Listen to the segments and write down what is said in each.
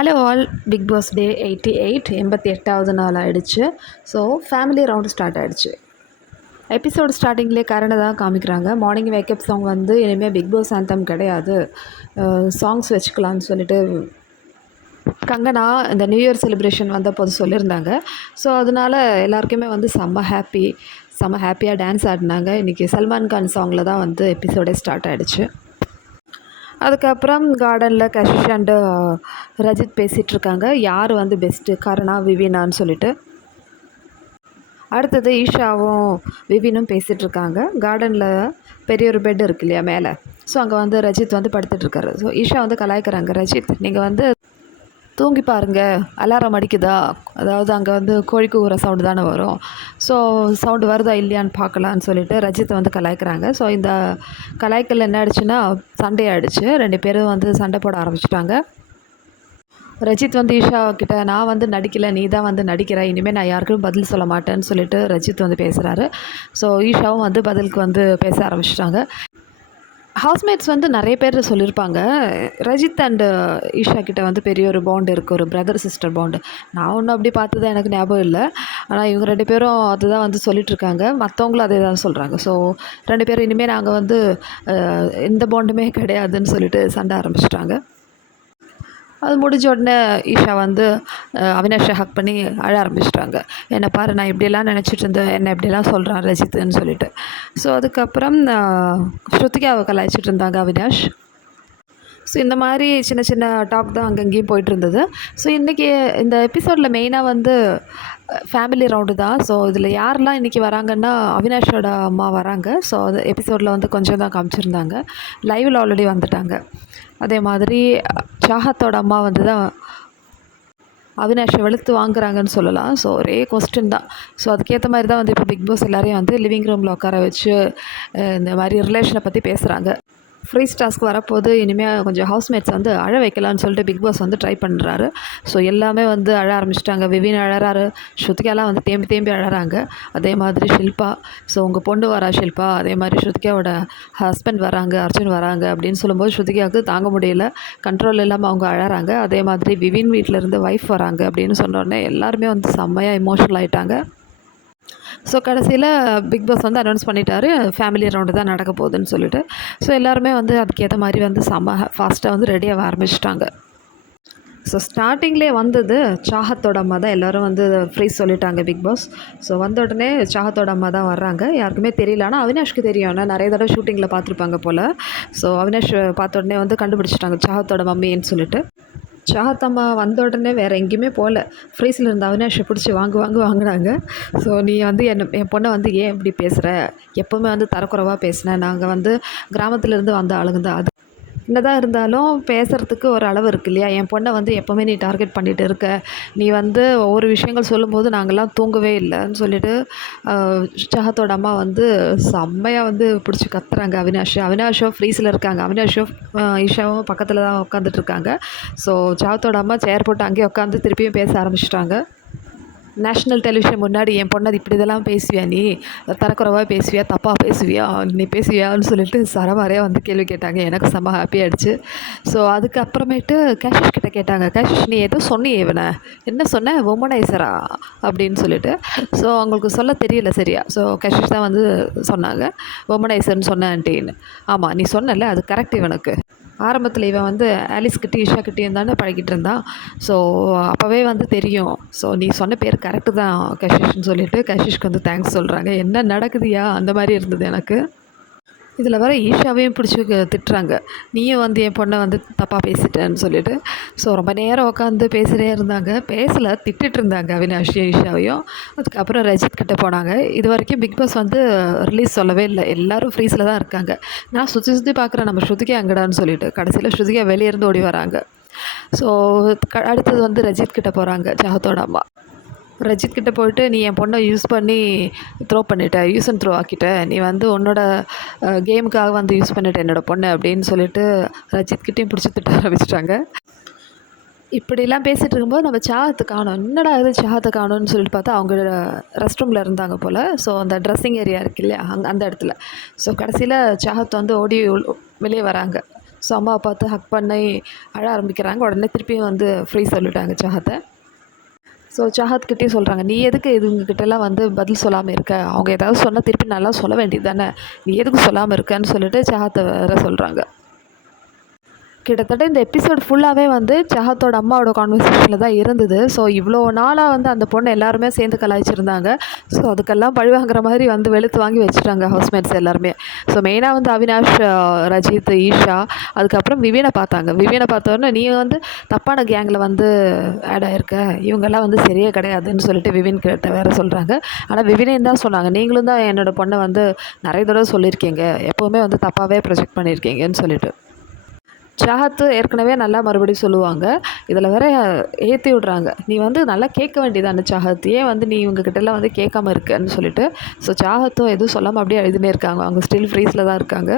Hello all Bigg Boss day eighty eight எண்பத்தி எட்டாவது நாள் ஆயிடுச்சு ஸோ ஃபேமிலி ரவுண்டு ஸ்டார்ட் ஆகிடுச்சு எபிசோடு ஸ்டார்டிங்லேயே கரண்டை தான் காமிக்கிறாங்க மார்னிங் வேக்கப் சாங் வந்து இனிமேல் பிக் பாஸ் ஆந்தம் கிடையாது சாங்ஸ் வச்சுக்கலாம்னு சொல்லிட்டு கங்கனா இந்த நியூ இயர் செலிப்ரேஷன் வந்தபோது சொல்லியிருந்தாங்க ஸோ அதனால எல்லாருக்குமே வந்து செம்ம ஹாப்பி செம்ம ஹாப்பியாக டான்ஸ் ஆடினாங்க இன்றைக்கி சல்மான் கான் சாங்கில் தான் வந்து எபிசோடே ஸ்டார்ட் ஆகிடுச்சு அதுக்கப்புறம் கார்டனில் கஷிஷ் அண்டு ரஜித் பேசிகிட்டு இருக்காங்க யார் வந்து பெஸ்ட்டு கருணா விவினான்னு சொல்லிட்டு. அடுத்தது ஈஷாவும் விவினும் பேசிகிட்டு இருக்காங்க கார்டனில் பெரிய ஒரு பெட் இருக்கு இல்லையா மேலே. ஸோ அங்கே வந்து ரஜித் வந்து படுத்துட்டு இருக்காரு ஸோ ஈஷா வந்து கலாய்க்கிறாங்க. ரஜித் நீங்கள் வந்து தூங்கி பாருங்க. அலாரம் அடிக்குதா? அதாவது அங்கே வந்து கோழி கூவுற சவுண்டு தானே வரும். ஸோ சவுண்டு வருதா இல்லையான்னு பார்க்கலான்னு சொல்லிட்டு ரஜித்தை வந்து கலாய்க்கிறாங்க. ஸோ இந்த கலாய்க்கல் என்ன ஆயிடுச்சுன்னா சண்டை ஆயிடுச்சு. ரெண்டு பேரும் வந்து சண்டை போட ஆரம்பிச்சிட்டாங்க. ரஜித் வந்து ஈஷா கிட்ட நான் வந்து நடிக்கலை நீ தான் வந்து நடிக்கிற. இனிமேல் நான் யாருக்கும் பதில் சொல்ல மாட்டேன்னு சொல்லிட்டு ரஜித் வந்து பேசுகிறாரு ஸோ ஈஷாவும் வந்து பதிலுக்கு வந்து பேச ஆரம்பிச்சிட்டாங்க. ஹவுஸ்மேட்ஸ் வந்து நிறைய பேர் சொல்லியிருப்பாங்க. ரஜித் அண்டு ஈஷா கிட்ட வந்து பெரிய ஒரு பாண்டு இருக்குது ஒரு பிரதர் சிஸ்டர் பாண்டு நான் ஒன்றும் அப்படி பார்த்தது எனக்கு ஞாபகம் இல்லை. ஆனால் இவங்க ரெண்டு பேரும் அதுதான் வந்து சொல்லிகிட்ருக்காங்க மற்றவங்களும் அதே தான் சொல்கிறாங்க ஸோ ரெண்டு பேரும் இனிமேல் நாங்கள் வந்து எந்த பாண்டுமே கிடையாதுன்னு சொல்லிட்டு சண்டை ஆரம்பிச்சிட்டாங்க. அது முடிஞ்ச உடனே ஈஷா வந்து அவினாஷை ஹக் பண்ணி அழ ஆரம்பிச்சிட்டாங்க. என்னை பாரு நான் இப்படியெல்லாம் நினச்சிட்டு இருந்தேன். என்ன இப்படியெல்லாம் சொல்கிறான் ரஜித்துன்னு சொல்லிட்டு. ஸோ அதுக்கப்புறம் ஸ்ருத்திகாவை கலாய்ச்சிட்டு இருந்தாங்க அவினாஷ். ஸோ இந்த மாதிரி சின்ன சின்ன டாக் தான் அங்கங்கேயும் போயிட்டு இருந்தது. ஸோ இன்றைக்கி இந்த எபிசோடில் மெயினாக வந்து ஃபேமிலி ரவுண்டு தான். ஸோ இதில் யாரெல்லாம் இன்றைக்கி வராங்கன்னா அவினாஷோட அம்மா வராங்க. ஸோ அது எபிசோடில் வந்து கொஞ்சம் தான் காமிச்சிருந்தாங்க. லைவில் ஆல்ரெடி வந்துட்டாங்க. அதே மாதிரி சாஹத்தோட அம்மா வந்து தான் அவினாஷை வெளுத்து வாங்குறாங்கன்னு சொல்லலாம். ஸோ ஒரே கொஸ்டின் தான். ஸோ அதுக்கேற்ற மாதிரி தான் வந்து இப்போ பிக் பாஸ் எல்லாரையும் வந்து லிவிங் ரூமில் உட்கார வச்சு இந்த மாதிரி ரிலேஷனை பற்றி பேசுகிறாங்க ஃப்ரீஸ் டாஸ்க் வரப்போது இனிமேல் கொஞ்சம் ஹவுஸ்மேட்ஸ் வந்து அழ வைக்கலான்னு சொல்லிட்டு பிக் பாஸ் வந்து ட்ரை பண்ணுறாரு ஸோ எல்லாமே வந்து அழ ஆரம்பிச்சிட்டாங்க. விவின் அழறாரு. ஸ்ருதிகாலாம் வந்து தேம்பி தேம்பி அழறாங்க. அதே மாதிரி ஷில்பா. ஸோ உங்கள் பொண்ணு வரா ஷில்பா. அதே மாதிரி ஸ்ருதிகாவோட ஹஸ்பண்ட் வராங்க அர்ஜுன் வராங்க அப்படின்னு சொல்லும்போது ஸ்ருதிகாவுக்கு தாங்க முடியல. கண்ட்ரோல் இல்லாமல் அவங்க அழறாங்க. அதே மாதிரி விவின் வீட்டில் இருந்து ஒய்ஃப் வராங்க அப்படின்னு சொன்னோடனே எல்லாருமே வந்து செம்மையாக இமோஷனல் ஆகிட்டாங்க ஸோ கடைசியில் பிக் பாஸ் வந்து அனௌன்ஸ் பண்ணிட்டாரு. ஃபேமிலி ரவுண்டு தான் நடக்க போகுதுன்னு சொல்லிட்டு. ஸோ எல்லாருமே வந்து அதுக்கேற்ற மாதிரி வந்து செம்ம ஃபாஸ்ட்டாக வந்து ரெடியாக ஆரம்பிச்சிட்டாங்க. ஸோ ஸ்டார்டிங்லேயே வந்தது சாகத்தோட அம்மா தான். எல்லோரும் வந்து ஃப்ரீ சொல்லிட்டாங்க பிக் பாஸ் ஸோ வந்த உடனே சாகத்தோட அம்மா தான் வர்றாங்க. யாருக்குமே தெரியல. ஆனால் அவினாஷ்க்கு தெரியும். ஆனால் நிறைய தடவை ஷூட்டிங்கில் பார்த்துருப்பாங்க போல். ஸோ அவினாஷ் பார்த்த உடனே வந்து கண்டுபிடிச்சிட்டாங்க சாகத்தோட மம்மின்னு சொல்லிட்டு. சாஹத் வந்த உடனே வேறு எங்கேயுமே போகல. ஃப்ரீஸில் இருந்த அவினாஷை பிடிச்சி வாங்கு வாங்கு வாங்கினாங்க. ஸோ நீ வந்து என்ன என் பொண்ணை வந்து ஏன் இப்படி பேசுகிற எப்போவுமே வந்து தரக்குறைவாக பேசினேன் நாங்கள் வந்து கிராமத்துலேருந்து வந்த ஆளுங்க தான். அது என்னதான் இருந்தாலும் பேசுகிறதுக்கு ஒரு அளவு இருக்கு இல்லையா? என் பொண்ணை வந்து எப்போவுமே நீ டார்கெட் பண்ணிகிட்டு இருக்க. நீ வந்து ஒவ்வொரு விஷயங்கள் சொல்லும்போது நாங்கள்லாம் தூங்கவே இல்லைன்னு சொல்லிட்டு ஷஹத்தோட அம்மா வந்து செம்மையாக வந்து பிடிச்சி கத்துறாங்க அவினாஷ். அவினாஷோ ஃப்ரீஸில் இருக்காங்க. அவினாஷோ ஈஷாவும் பக்கத்தில் தான் உட்காந்துட்டு இருக்காங்க. ஸோ ஷஹத்தோட அம்மா சேர் போட்டு அங்கேயே உட்காந்து திருப்பியும் பேச ஆரம்பிச்சிட்டாங்க. நேஷ்னல் டெலிவிஷன் முன்னாடி என் பொண்ணு அது இப்படி இதெல்லாம் பேசுவியா நீ? தரக்குறைவாக பேசுவியா? தப்பாக பேசுவியா? நீ பேசுவியான்னு சொல்லிட்டு சரமாரியாக வந்து கேள்வி கேட்டாங்க. எனக்கு செம்ம ஹாப்பி ஆயிடுச்சு. ஸோ அதுக்கப்புறமேட்டு கேஷிஷ் கிட்ட கேட்டாங்க. கேஷிஷ் நீ எதுவும் சொன்னியே இவனை. என்ன சொன்ன? உமனைசரா அப்படின்னு சொல்லிட்டு. ஸோ அவங்களுக்கு சொல்ல தெரியல சரியா. ஸோ கேஷிஷ் தான் வந்து சொன்னாங்க. உமனைசர்னு சொன்ன ஆன்ட்டின்னு ஆமாம் நீ சொன்னல அது கரெக்ட் இவனுக்கு. ஆரம்பத்தில் இவன் வந்து ஆலிஸ் கிட்டே தானே பழகிட்டு இருந்தான் ஸோ அப்போவே வந்து தெரியும். ஸோ நீ சொன்ன பேர் கரெக்டு தான் கஷிஷ்னு சொல்லிட்டு. கஷிஷ்க்கு வந்து தேங்க்ஸ் சொல்கிறாங்க என்ன நடக்குதுயா அந்த மாதிரி இருந்தது எனக்கு. இதில் வர ஈஷாவையும் பிடிச்சி திட்டுறாங்க. நீயும் வந்து என் பொண்ணை வந்து தப்பாக பேசிட்டேன்னு சொல்லிட்டு. ஸோ ரொம்ப நேரம் உட்காந்து பேசிட்டே இருந்தாங்க. பேசலை திட்டிட்டு இருந்தாங்க அவினாஷியும் ஈஷாவையும். அதுக்கப்புறம் ரஜித் கிட்ட போனாங்க. இது வரைக்கும் பிக் பாஸ் வந்து ரிலீஸ் சொல்லவே இல்லை. எல்லாரும் ஃப்ரீஸில் தான் இருக்காங்க. நான் சுற்றி சுற்றி பார்க்குறேன் நம்ம ஸ்ருதிகா அங்கடான்னு சொல்லிட்டு. கடைசியில் ஸ்ருதிகா வெளியே இருந்து ஓடி வராங்க. ஸோ க அடுத்தது வந்து ரஜித் கிட்ட போகிறாங்க ஜாகத்தோட அம்மா. ரஜித் கிட்ட போயிட்டு நீ என் பொண்ணை யூஸ் பண்ணி த்ரோ பண்ணிட்ட யூஸ் அண்ட் த்ரோ ஆக்கிட்ட. நீ வந்து உன்னோட கேமுக்காக வந்து யூஸ் பண்ணிட்ட என்னோட பொண்ணு அப்படின்னு சொல்லிட்டு ரஜித் கிட்டேயும் பிடிச்சி திட்ட ஆரம்பிச்சிட்டாங்க. இப்படிலாம் பேசிகிட்டு இருக்கும்போது நம்ம சாகத்தை காணோம். என்னடா இது சாகத்தை காணும்னு சொல்லிட்டு பார்த்தா அவங்க ரெஸ்ட் ரூமில் இருந்தாங்க போல். ஸோ அந்த ட்ரெஸ்ஸிங் ஏரியா இருக்கு இல்லையா அங்கே அந்த இடத்துல. ஸோ கடைசியில் சாகத் வந்து ஓடி உள்- வெளியே வராங்க. ஸோ அம்மாவை பார்த்து ஹக் பண்ணி அழ ஆரம்பிக்கிறாங்க. உடனே திருப்பியும் வந்து ஃப்ரீ சொல்லிட்டாங்க சாகத்தை. ஸோ சாஹத் சொல்கிறாங்க நீ எதுக்கு இதுங்கக்கிட்டலாம் வந்து பதில் சொல்லாமல் இருக்க? அவங்க ஏதாவது சொன்னால் திருப்பி நல்லா சொல்ல வேண்டியது தானே? நீ எதுக்கு சொல்லாமல் இருக்கன்னு சொல்லிட்டு சாஹத்தை வேற சொல்கிறாங்க கிட்டத்தட்ட இந்த எபிசோட் ஃபுல்லாகவே வந்து சாஹத்தோட அம்மாவோட கான்வர்சேஷனில் தான் இருந்தது. ஸோ இவ்வளோ நாளாக வந்து அந்த பொண்ணை எல்லாருமே சேர்ந்து கலாய்ச்சிருந்தாங்க. ஸோ அதுக்கெல்லாம் பழிவாங்குற மாதிரி வந்து வெளுத்து வாங்கி வச்சுட்டாங்க ஹவுஸ்மேட்ஸ் எல்லாருமே. ஸோ மெயினாக வந்து அவினாஷ் ரஜித் ஈஷா அதுக்கப்புறம் விவினை பார்த்தாங்க. விவினை பார்த்தோன்னே நீ வந்து தப்பான கேங்கில் வந்து ஆட் ஆகிருக்க இவங்கெல்லாம் வந்து சரியே கிடையாதுன்னு சொல்லிட்டு விவின் கிட்ட வேறு சொல்கிறாங்க ஆனால் விவினையும் தான் சொன்னாங்க. நீங்களும் தான் என்னோடய பொண்ணை வந்து நிறைய தடவை சொல்லியிருக்கீங்க. எப்போவுமே வந்து தப்பாகவே ப்ரொஜெக்ட் பண்ணியிருக்கீங்கன்னு சொல்லிட்டு. சாகத்து ஏற்கனவே நல்லா மறுபடியும் சொல்லுவாங்க. இதில் வேற ஏற்றி விட்றாங்க. நீ வந்து நல்லா கேட்க வேண்டியதானே சாகத் ஏன் வந்து நீ இவங்கக்கிட்டலாம் வந்து கேட்காம இருக்கன்னு சொல்லிட்டு ஸோ சாகத்தும் எதுவும் சொல்லாமல் அப்படியே எழுதினே இருக்காங்க. அவங்க ஸ்டில் ஃப்ரீஸில் தான் இருக்காங்க.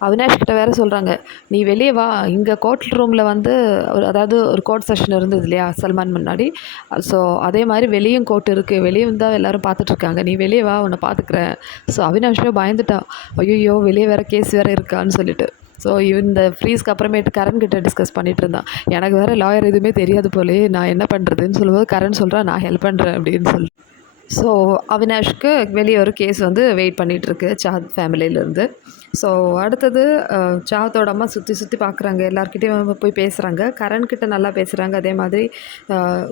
அவினாஷ் கிட்ட வேற சொல்கிறாங்க நீ வெளியே வா. இங்கே கோர்ட் ரூமில் வந்து ஒரு அதாவது ஒரு கோர்ட் செஷன் இருந்தது இல்லையா சல்மான் முன்னாடி. ஸோ அதே மாதிரி வெளியும் கோர்ட் இருக்குது வெளியும் தான் எல்லாரும் பார்த்துட்ருக்காங்க நீ வெளியே வா உன்னை பார்த்துக்கிறேன். ஸோ அவினாஷே பயந்துட்டான். ஐயோ வெளியே வேறு கேஸ் வேறு இருக்கான்னு சொல்லிட்டு. ஸோ இந்த ஃப்ரீஸ்க்கு அப்புறமேட்டு கரண் கிட்ட டிஸ்கஸ் பண்ணிட்டு இருந்தான். எனக்கு வேறு லாயர் எதுவுமே தெரியாது போலே நான் என்ன பண்ணுறதுன்னு சொல்லும்போது கரண் சொல்கிறான் நான் ஹெல்ப் பண்ணுறேன் அப்படின்னு சொல்லி. ஸோ அவினாஷ்க்கு வெளியே ஒரு கேஸ் வந்து வெயிட் பண்ணிகிட்ருக்கு சாத் ஃபேமிலியிலேருந்து ஸோ அடுத்தது சாத்தோட அம்மா சுற்றி சுற்றி பார்க்குறாங்க எல்லாருக்கிட்டையும் போய் பேசுகிறாங்க கரண்கிட்ட நல்லா பேசுகிறாங்க அதே மாதிரி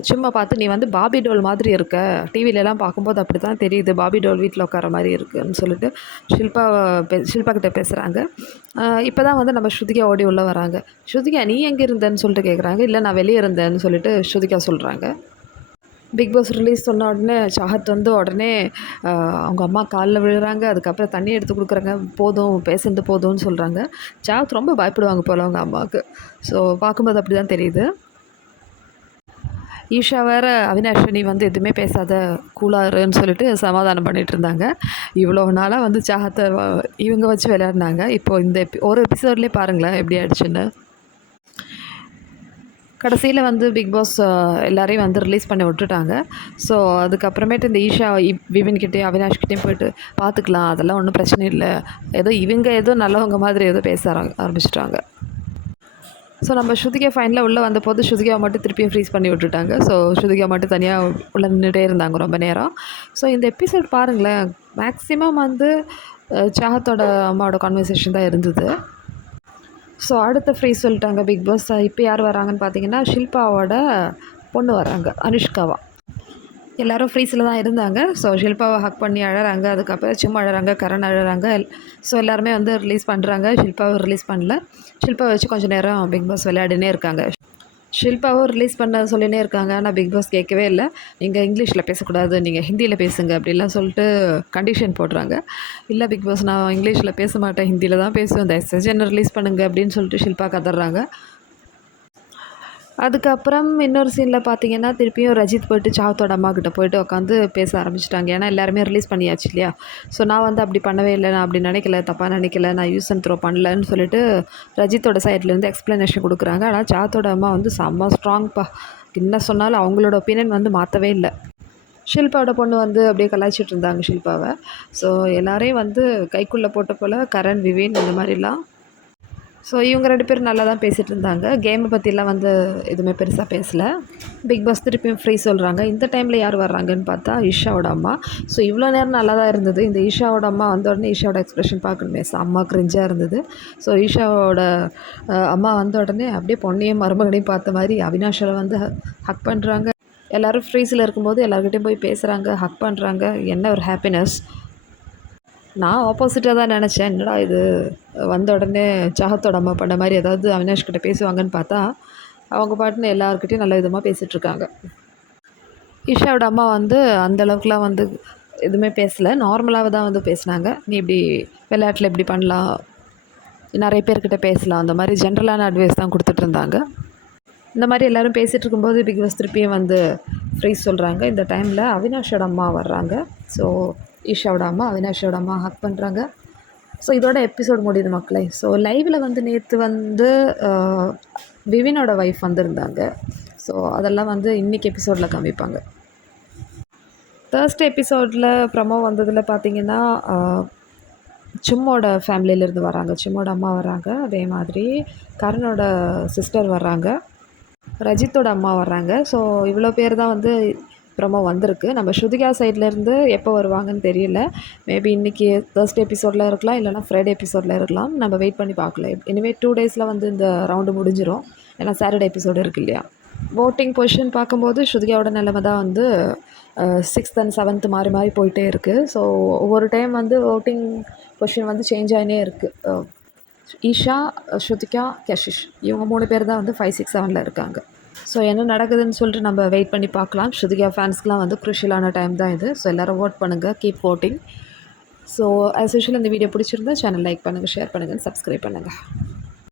சும்மா பார்த்து நீ வந்து பாபி டோல் மாதிரி இருக்க. டிவிலெலாம் பார்க்கும்போது அப்படி தான் தெரியுது பாபி டோல் வீட்டில் உட்கார மாதிரி இருக்குன்னு சொல்லிட்டு ஷில்பா பே ஷில்பா கிட்டே பேசுகிறாங்க இப்போ தான் வந்து நம்ம ஸ்ருதிகா ஓடி உள்ளே வராங்க. ஸ்ருதிகா நீ எங்கே இருந்தேன்னு சொல்லிட்டு கேட்குறாங்க இல்லை நான் வெளியே இருந்தேன்னு சொல்லிட்டு ஸ்ருதிகா சொல்கிறாங்க பிக் பாஸ் ரிலீஸ் சொன்ன உடனே சாஹத் வந்து உடனே அவங்க அம்மா காலில் விழுறாங்க. அதுக்கப்புறம் தண்ணி எடுத்து கொடுக்குறாங்க. போதும் பேசுனது போதும்னு சொல்கிறாங்க சாஹத் ரொம்ப பயப்படுவாங்க போல் அவங்க அம்மாவுக்கு. ஸோ பார்க்கும்போது அப்படி தான் தெரியுது. ஈஷா வேறு அவினாஷ் நீ வந்து எதுவுமே பேசாத. கூலாருன்னு சொல்லிட்டு சமாதானம் பண்ணிட்டு இருந்தாங்க. இவ்வளோ நாளாக வந்து சாகத்தை இவங்க வச்சு விளையாடினாங்க. இப்போ இந்த ஒரு எபிசோட்லேயே பாருங்களேன் எப்படி ஆயிடுச்சுன்னு. கடைசியில் வந்து பிக் பாஸ் எல்லாரையும் வந்து ரிலீஸ் பண்ணி விட்டுட்டாங்க. ஸோ அதுக்கப்புறமேட்டு இந்த ஈஷா இப்- விபின் கிட்டேயும் போயிட்டு பார்த்துக்கலாம் அதெல்லாம் ஒன்றும் பிரச்சனை இல்லை. ஏதோ இவங்க ஏதோ நல்லவங்க மாதிரி ஏதோ பேச ஆரம்பிச்சிட்டாங்க. ஸோ நம்ம ஸ்ருதிகா ஃபைனில் உள்ளே வந்தபோது ஸ்ருதிகா மட்டும் திருப்பியும் ஃப்ரீஸ் பண்ணி விட்டுட்டாங்க. ஸோ ஸ்ருதிகா மட்டும் தனியாக உள்ள நின்றுட்டே இருந்தாங்க ரொம்ப நேரம். ஸோ இந்த எபிசோட் பாருங்களேன் மேக்ஸிமம் வந்து சாகத்தோட அம்மாவோட கான்வர்சேஷன் தான் இருந்தது. ஸோ அடுத்த ஃப்ரீ சொல்லிட்டாங்க பிக் பாஸ் இப்போ யார் வராங்கன்னு பார்த்தீங்கன்னா ஷில்பாவோட பொண்ணு வராங்க அனுஷ்காவா. எல்லாரும் ஃப்ரீஸில் தான் இருந்தாங்க. ஸோ ஷில்பாவை ஹக் பண்ணி அழகிறாங்க அதுக்கப்புறம் சும்மா அழகிறாங்க கரண் அழகிறாங்க ஸோ எல்லாருமே வந்து ரிலீஸ் பண்ணுறாங்க ஷில்பாவை ரிலீஸ் பண்ணல. ஷில்பாவை வச்சு கொஞ்சம் நேரம் பிக் பாஸ் விளையாடினே இருக்காங்க. ஷில்பாவும் ரிலீஸ் பண்ண சொல்லினே இருக்காங்க. ஆனால் பிக் பாஸ் கேட்கவே இல்லை. நீங்கள் இங்கிலீஷில் பேசக்கூடாது நீங்கள் ஹிந்தியில் பேசுங்க அப்படிலாம் சொல்லிட்டு கண்டிஷன் போடுறாங்க. இல்லை பிக் பாஸ் நான் இங்கிலீஷில் பேச மாட்டேன் ஹிந்தியில் தான் பேசுவேன். தயவு செஞ்சு என்ன ரிலீஸ் பண்ணுங்க அப்படின்னு சொல்லிட்டு ஷில்பா கதறாங்க. அதுக்கப்புறம் இன்னொரு சீனில் பார்த்தீங்கன்னா திருப்பியும் ரஜித் போயிட்டு சாவத்தோட அம்மா கிட்ட போயிட்டு உட்காந்து பேச ஆரம்பிச்சிட்டாங்க. ஏன்னா எல்லாருமே ரிலீஸ் பண்ணியாச்சு இல்லையா? ஸோ நான் வந்து அப்படி பண்ணவே இல்லை. நான் அப்படி நினைக்கல. தப்பாக நினைக்கல. நான் யூஸ் அண்ட் த்ரோ பண்ணலன்னு சொல்லிட்டு ரஜித்தோட சைட்லேருந்து எக்ஸ்ப்ளனேஷன் கொடுக்குறாங்க. ஆனால் சாத்தோட அம்மா வந்து செம்ம ஸ்ட்ராங்ப்பா என்ன சொன்னாலும் அவங்களோட ஒப்பீனியன் வந்து மாற்றவே இல்லை. ஷில்பாவோட பொண்ணு வந்து அப்படியே கலாய்ச்சிட்டு இருந்தாங்க ஷில்பாவை. ஸோ எல்லாரையும் வந்து கைக்குள்ளே போட்ட போல் கரண் விவேன் இந்த மாதிரிலாம் ஸோ இவங்க ரெண்டு பேரும் நல்லா தான் பேசிகிட்டு இருந்தாங்க கேமை பற்றிலாம் வந்து எதுவுமே பெருசாக பேசலை. பிக் பாஸ் திருப்பியும் ஃப்ரீ சொல்கிறாங்க இந்த டைமில் யார் வர்றாங்கன்னு பார்த்தா ஈஷாவோட அம்மா. ஸோ இவ்வளோ நேரம் நல்லா தான் இருந்தது. இந்த ஈஷாவோட அம்மா வந்த உடனே ஈஷாவோட எக்ஸ்ப்ரெஷன் பார்க்கணுமே. அம்மா கிரிஞ்சாக இருந்தது. ஸோ ஈஷாவோட அம்மா வந்த உடனே அப்படியே பொண்ணையும் மருமகனையும் பார்த்த மாதிரி அவினாஷில் வந்து ஹக் பண்ணுறாங்க எல்லோரும் ஃப்ரீஸில் இருக்கும்போது எல்லாருக்கிட்டையும் போய் பேசுகிறாங்க ஹக் பண்ணுறாங்க என்ன ஒரு ஹாப்பினஸ் நான் ஆப்போசிட்டாக தான் நினச்சேன். என்னடா இது? வந்த உடனே சாகத்தோட அம்மா பண்ண மாதிரி ஏதாவது அவினாஷ் கிட்ட பேசுவாங்கன்னு பார்த்தா அவங்க பாட்டுன்னு எல்லாருக்கிட்டையும் நல்ல விதமாக பேசிகிட்ருக்காங்க ஈஷாவோட அம்மா வந்து அந்தளவுக்குலாம் வந்து எதுவுமே பேசலை. நார்மலாக தான் வந்து பேசினாங்க. நீ இப்படி விளையாட்டில் இப்படி பண்ணலாம். நிறைய பேர்கிட்ட பேசலாம். அந்த மாதிரி ஜென்ரலான அட்வைஸ் தான் கொடுத்துட்டு இருந்தாங்க. இந்த மாதிரி எல்லோரும் பேசிகிட்டு இருக்கும்போது பிக் பாஸ் திருப்பியும் வந்து ஃப்ரீ சொல்கிறாங்க இந்த டைமில் அவினாஷோட அம்மா வர்றாங்க. ஸோ ஈஷாவோட அம்மா அவினாஷோட அம்மா ஹக் பண்ணுறாங்க ஸோ இதோட எபிசோட் முடியுது மக்களே. ஸோ லைவில் வந்து நேற்று வந்து விவினோட ஒய்ஃப் வந்திருந்தாங்க. ஸோ அதெல்லாம் வந்து இன்றைக்கி எபிசோடில் காமிப்பாங்க. தேர்ஸ்டே எபிசோடில் ப்ரமோ வந்ததில் பார்த்தீங்கன்னா ஆஹ், சிம்மோட ஃபேமிலியிலேருந்து வராங்க. சிம்மோட அம்மா வராங்க அதே மாதிரி கருணோட சிஸ்டர் வர்றாங்க. ரஜித்தோட அம்மா வர்றாங்க. ஸோ இவ்வளோ பேர் தான் வந்து ப்ரொமோ வந்திருக்கு. நம்ம ஸ்ருதிகா சைட்லேருந்து எப்போ வருவாங்கன்னு தெரியல. மேபி இன்றைக்கி தேர்ஸ்டே எபிசோடில் இருக்கலாம் இல்லைனா ஃப்ரைடே எபிசோடில் இருக்கலாம். நம்ம வெயிட் பண்ணி பார்க்கல. இனிமேல் டூ டேஸில் வந்து இந்த ரவுண்டு முடிஞ்சிடும் ஏன்னா சாட்டர்டே எபிசோடு இருக்கு இல்லையா? ஓட்டிங் பொசிஷன் பார்க்கும்போது ஸ்ருதிகாவோட நிலைமை தான் வந்து சிக்ஸ்த் அண்ட் செவன்த் மாறி மாறி போயிட்டே இருக்குது ஸோ ஒவ்வொரு டைம் வந்து ஓட்டிங் பொசிஷன் வந்து சேஞ்ச் ஆகினே இருக்குது ஈஷா ஸ்ருதிகா கஷிஷ் இவங்க மூணு பேர் தான் வந்து ஃபைவ் சிக்ஸ் செவனில் இருக்காங்க. ஸோ என்ன நடக்குதுன்னு சொல்லிட்டு நம்ம வெயிட் பண்ணி பார்க்கலாம். ஸ்ருதிகா ஃபேன்ஸ்க்குலாம் வந்து குருஷியலான டைம் தான் இது. ஸோ எல்லோரும் ஓட் பண்ணுங்கள் keep voting so as usual இந்த வீடியோ பிடிச்சிருந்தா சேனல் லைக் பண்ணுங்கள் ஷேர் பண்ணுங்கள் சப்ஸ்கிரைப் பண்ணுங்கள்